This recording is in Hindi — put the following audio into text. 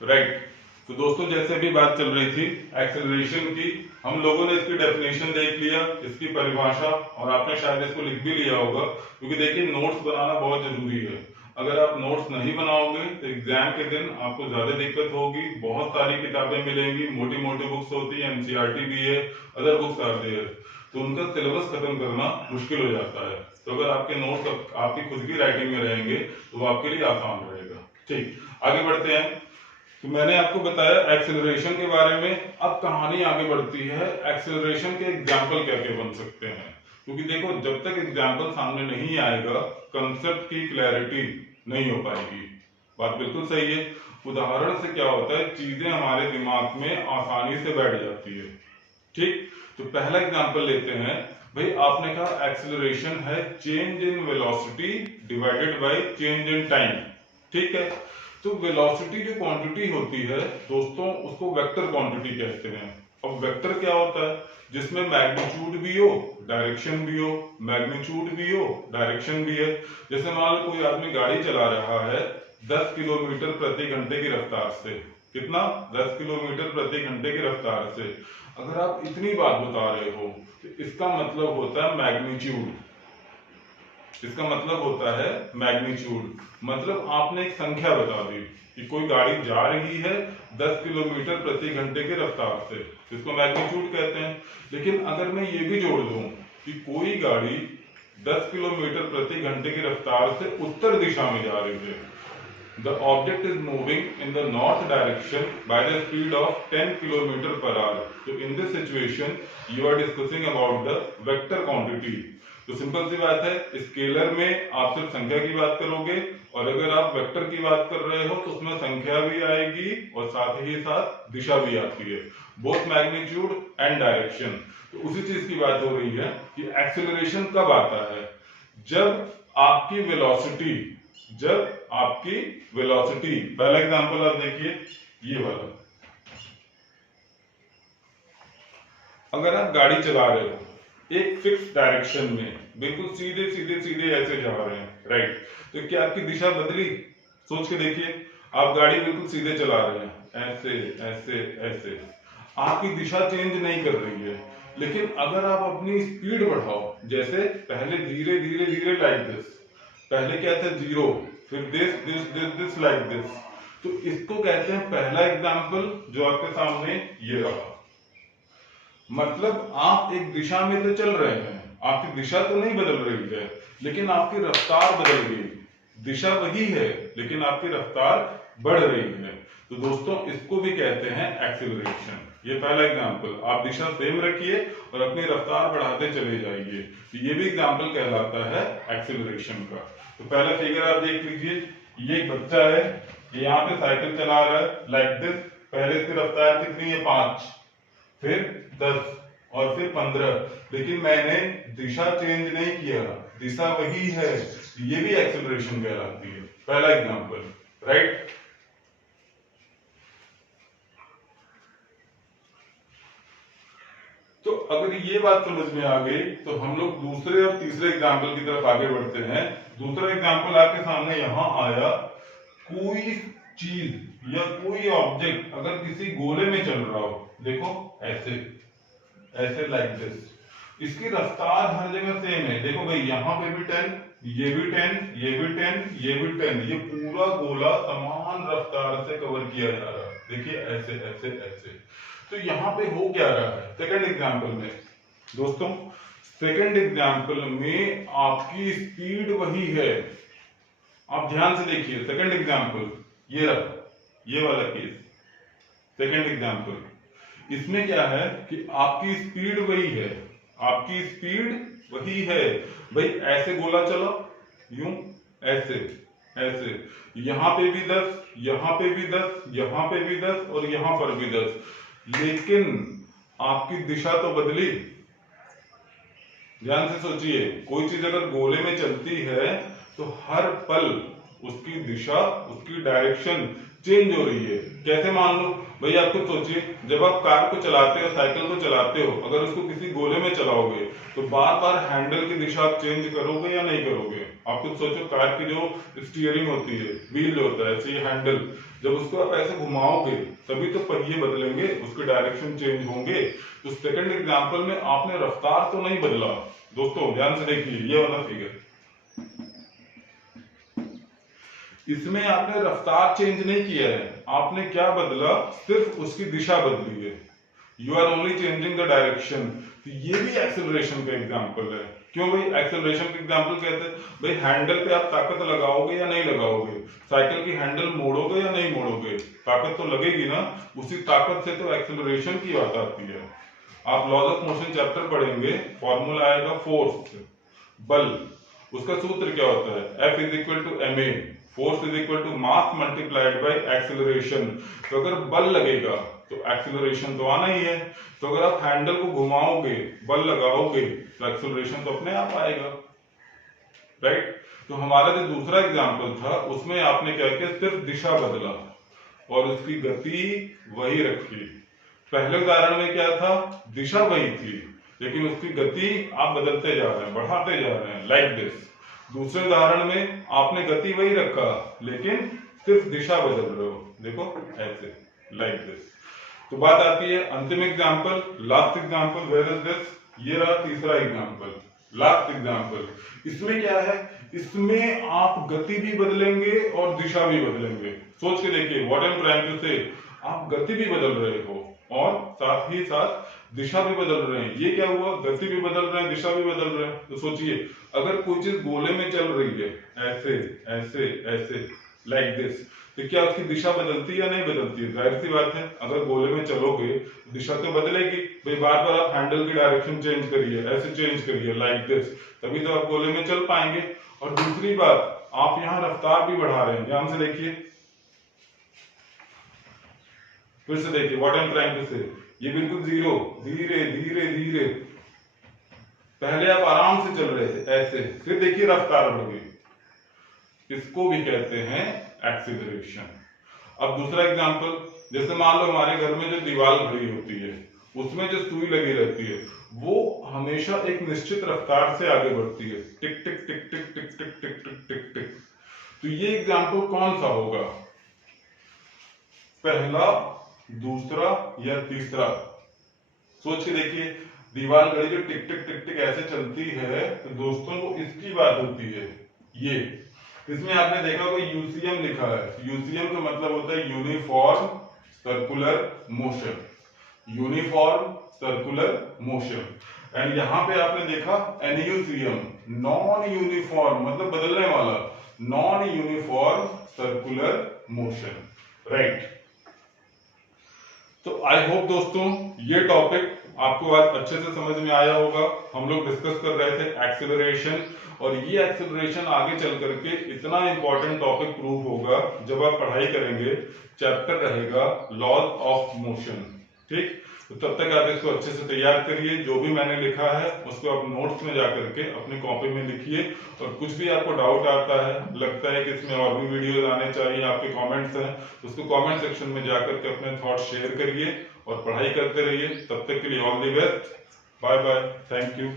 राइट। तो दोस्तों जैसे भी बात चल रही थी एक्सेलरेशन की, हम लोगों ने इसकी डेफिनेशन देख लिया, इसकी परिभाषा, और आपने शायद इसको लिख भी लिया होगा, क्योंकि देखिए नोट्स बनाना बहुत जरूरी है। अगर आप नोट्स नहीं बनाओगे तो एग्जाम के दिन आपको ज्यादा दिक्कत होगी। बहुत सारी किताबें मिलेंगी, मोटी मोटी बुक्स होती है, एनसीईआरटी भी है, अदर बुक्स आती है, तो उनका सिलेबस खत्म करना मुश्किल हो जाता है। तो अगर आपके नोट्स आपकी खुद की राइटिंग में रहेंगे तो वो आपके लिए आसान रहेगा। ठीक, आगे बढ़ते हैं। तो मैंने आपको बताया एक्सेलरेशन के बारे में। अब कहानी आगे बढ़ती है, एक्सेलरेशन के एग्जाम्पल क्या क्या बन सकते हैं, क्योंकि देखो जब तक एग्जाम्पल सामने नहीं आएगा कंसेप्ट की क्लैरिटी नहीं हो पाएगी। बात बिल्कुल सही है। उदाहरण से क्या होता है, चीजें हमारे दिमाग में आसानी से बैठ जाती है। ठीक, तो पहला एग्जाम्पल लेते हैं। भाई आपने कहा एक्सेलरेशन है change in velocity divided by change in time. ठीक है, तो वेलोसिटी जो क्वांटिटी होती है दोस्तों, उसको वेक्टर क्वांटिटी कहते हैं। अब वेक्टर क्या होता है, जिसमें मैग्नीट्यूड भी हो, डायरेक्शन भी हो, मैग्नीट्यूड भी हो, डायरेक्शन भी है। जैसे मान लो कोई आदमी गाड़ी चला रहा है 10 किलोमीटर प्रति घंटे की रफ्तार से। कितना? 10 किलोमीटर प्रति घंटे की रफ्तार से। अगर आप इतनी बात बता रहे हो तो इसका मतलब होता है मैग्नीट्यूड। इसका मतलब होता है मैग्नीट्यूड, मतलब आपने एक संख्या बता दी कि कोई गाड़ी जा रही है 10 किलोमीटर प्रति घंटे की रफ्तार से, इसको मैग्नीट्यूड कहते हैं। लेकिन अगर मैं ये भी जोड़ दूं कि कोई गाड़ी 10 किलोमीटर प्रति घंटे की रफ्तार से उत्तर दिशा में जा रही है, the object is moving in the north direction by the speed of 10 km per hour. So in this situation you are discussing about the vector quantity. तो सिंपल सी बात है, स्केलर में आप सिर्फ संख्या की बात करोगे, और अगर आप वेक्टर की बात कर रहे हो तो उसमें संख्या भी आएगी और साथ ही साथ दिशा भी आती है, बोथ मैग्नीट्यूड एंड डायरेक्शन। तो उसी चीज की बात हो रही है कि एक्सेलरेशन कब आता है, जब आपकी वेलोसिटी पहला एग्जांपल आप देखिए, ये वाला। अगर आप गाड़ी चला रहे हो एक फिक्स डायरेक्शन में, बिल्कुल सीधे सीधे सीधे ऐसे जा रहे हैं, राइट, तो क्या आपकी दिशा बदली? सोच के देखिए, आप गाड़ी बिल्कुल सीधे चला रहे हैं, ऐसे ऐसे ऐसे, आपकी दिशा चेंज नहीं कर रही है। लेकिन अगर आप अपनी स्पीड बढ़ाओ, जैसे पहले धीरे धीरे धीरे लाइक दिस, पहले क्या था 0, फिर this this this this like this, तो इसको कहते हैं पहला एग्जाम्पल जो आपके सामने ये रहा। मतलब आप एक दिशा में तो चल रहे हैं, आपकी दिशा तो नहीं बदल रही है, लेकिन आपकी रफ्तार बदल गई। दिशा वही है लेकिन आपकी रफ्तार बढ़ रही है। तो दोस्तों इसको भी कहते हैं एक्सीलरेशन। ये पहला एग्जाम्पल, आप दिशा सेम रखिए और अपनी रफ्तार बढ़ाते चले जाइए, तो ये भी एग्जाम्पल कहलाता है एक्सीलरेशन का। तो पहला फिगर आप देख लीजिए, ये एक बच्चा है, ये यहाँ पे साइकिल चला रहा है लाइक दिस। पहले इसकी रफ्तार कितनी है? 5, फिर 10 और फिर 15, लेकिन मैंने दिशा चेंज नहीं किया, दिशा वही है, ये भी एक्सेलरेशन कहलाती है। पहला एग्जांपल, राइट। तो अगर ये बात समझ में आ गई तो हम लोग दूसरे और तीसरे एग्जांपल की तरफ आगे बढ़ते हैं। दूसरा एग्जांपल आपके सामने यहां आया, कोई चीज या कोई ऑब्जेक्ट अगर किसी गोले में चल रहा हो, देखो ऐसे ऐसे लाइक दिस, इसकी रफ्तार हर जगह सेम है। देखो भाई यहाँ पे भी 10, ये भी 10, ये भी 10, ये भी 10, ये पूरा गोला समान रफ्तार से कवर किया जा रहा है। देखिए ऐसे ऐसे ऐसे। तो यहाँ पे हो क्या रहा है सेकंड एग्जांपल में दोस्तों, सेकंड एग्जांपल में आपकी स्पीड वही है। आप ध्यान से देखिए, सेकंड एग्जांपल ये रहा, ये वाला केस सेकंड एग्जांपल, इसमें क्या है कि आपकी स्पीड वही है, आपकी स्पीड वही है। भाई ऐसे गोला चलो, यूं ऐसे ऐसे, यहां पे भी 10, यहां पे भी 10, यहां पे भी 10 और यहां पर भी 10, लेकिन आपकी दिशा तो बदली। ध्यान से सोचिए, कोई चीज अगर गोले में चलती है तो हर पल उसकी दिशा, उसकी डायरेक्शन चेंज हो रही है। कैसे मान लो भाई, आप खुद सोचिए, जब आप कार को चलाते हो, साइकिल को चलाते हो, अगर उसको किसी गोले में चलाओगे तो बार बार हैंडल की दिशा आप चेंज करोगे या नहीं करोगे? आप खुद सोचो, कार की जो स्टीयरिंग होती है, व्हील जो होता है, ऐसे ये हैंडल, जब उसको आप ऐसे घुमाओगे तभी तो पहिए बदलेंगे, उसके डायरेक्शन चेंज होंगे। तो सेकंड एग्जांपल में आपने रफ्तार तो नहीं बदला। दोस्तों ध्यान से देखिए, ये वाला फिगर, इसमें आपने रफ्तार चेंज नहीं किया है, आपने क्या बदला, सिर्फ उसकी दिशा बदली है। You are only changing the direction. तो ये भी एक्सेलरेशन का एग्जांपल है। क्यों भाई एक्सेलरेशन का एग्जांपल कहते हैं? भाई हैंडल पे आप ताकत लगाओगे या नहीं लगाओगे, साइकिल की हैंडल मोड़ोगे या नहीं मोड़ोगे, ताकत तो लगेगी ना। उसी ताकत से तो एक्सेलरेशन की बात आती है। आप लॉज ऑफ मोशन चैप्टर पढ़ेंगे, फॉर्मूला आएगा फोर्स, बल, उसका सूत्र क्या होता है, F is equal to ma, force is equal to mass multiplied by acceleration. तो अगर बल लगेगा तो एक्सेलरेशन तो आना ही है। तो अगर आप हैंडल को घुमाओगे, बल लगाओगे, तो एक्सेलरेशन तो अपने आप आएगा, राइट। तो हमारा जो दूसरा एग्जांपल था उसमें आपने क्या किया, सिर्फ दिशा बदला और उसकी गति वही रखी। पहले उदाहरण में क्या था, दिशा वही थी लेकिन उसकी गति आप बदलते जा रहे हैं, बढ़ाते जा रहे हैं, लाइक दिस। दूसरे उदाहरण में आपने गति वही रखा लेकिन सिर्फ दिशा बदल रहे हो, देखो ऐसे, लाइक दिस। तो बात आती है अंतिम example, last example, where is this? ये रहा तीसरा एग्जांपल, लास्ट एग्जांपल। इसमें क्या है, इसमें आप गति भी बदलेंगे और दिशा भी बदलेंगे। सोच के देखिए, what I am trying to say, आप गति भी बदल रहे हो और साथ ही साथ दिशा भी बदल रहे हैं। ये क्या हुआ, गति भी बदल रहे हैं, दिशा भी बदल रहे हैं। तो सोचिए, अगर कोई चीज गोले में चल रही है, ऐसे ऐसे ऐसे, लाइक दिस, तो क्या उसकी दिशा बदलती है या नहीं बदलती है? जाहिर सी बात है, अगर गोले में चलोगे दिशा तो बदलेगी। भाई बार बार आप हैंडल की डायरेक्शन चेंज करिए, ऐसे चेंज करिए, लाइक दिस, तभी तो आप गोले में चल पाएंगे। और दूसरी बात, आप यहाँ रफ्तार भी बढ़ा रहे हैं, ध्यान से देखिए, फिर से देखिए, what I am trying to say, ये बिल्कुल जीरो, धीरे धीरे धीरे, पहले आप आराम से चल रहे थे ऐसे, फिर देखिए रफ्तार बढ़ गई। इसको भी कहते हैं एक्सीलरेशन। अब दूसरा एग्जांपल, जैसे मान लो हमारे घर में जो दीवार खड़ी होती है उसमें जो सुई लगी रहती है वो हमेशा एक निश्चित रफ्तार से आगे बढ़ती है, टिक टिक टिक टिक टिक टिक टिक टिक टिक टिक। तो ये एग्जांपल कौन सा होगा, पहला, दूसरा या तीसरा? सोच के देखिए, दीवार घड़ी जो टिक टिक टिक टिक ऐसे चलती है तो दोस्तों वो इसकी बात होती है। ये इसमें आपने देखा कोई यूसीएम लिखा है, यूसीएम का मतलब होता है uniform circular motion, uniform circular motion. And यहाँ पे आपने देखा एनयूसीएम, नॉन यूनिफॉर्म मतलब बदलने वाला, non uniform circular motion, right. तो आई होप दोस्तों ये टॉपिक आपको आज अच्छे से समझ में आया होगा। हम लोग डिस्कस कर रहे थे एक्सेलरेशन, और ये एक्सेलरेशन आगे चल करके इतना इंपॉर्टेंट टॉपिक प्रूव होगा जब आप पढ़ाई करेंगे, चैप्टर रहेगा लॉज ऑफ मोशन, ठीक। तो तब तक आप इसको अच्छे से तैयार करिए, जो भी मैंने लिखा है उसको आप नोट्स में जाकर के अपनी कॉपी में लिखिए। और कुछ भी आपको डाउट आता है, लगता है कि इसमें और भी वीडियोस आने चाहिए, आपके कमेंट्स हैं, उसको कमेंट सेक्शन में जाकर के अपने थॉट्स शेयर करिए और पढ़ाई करते रहिए। तब तक के लिए all the best, bye bye, thank you.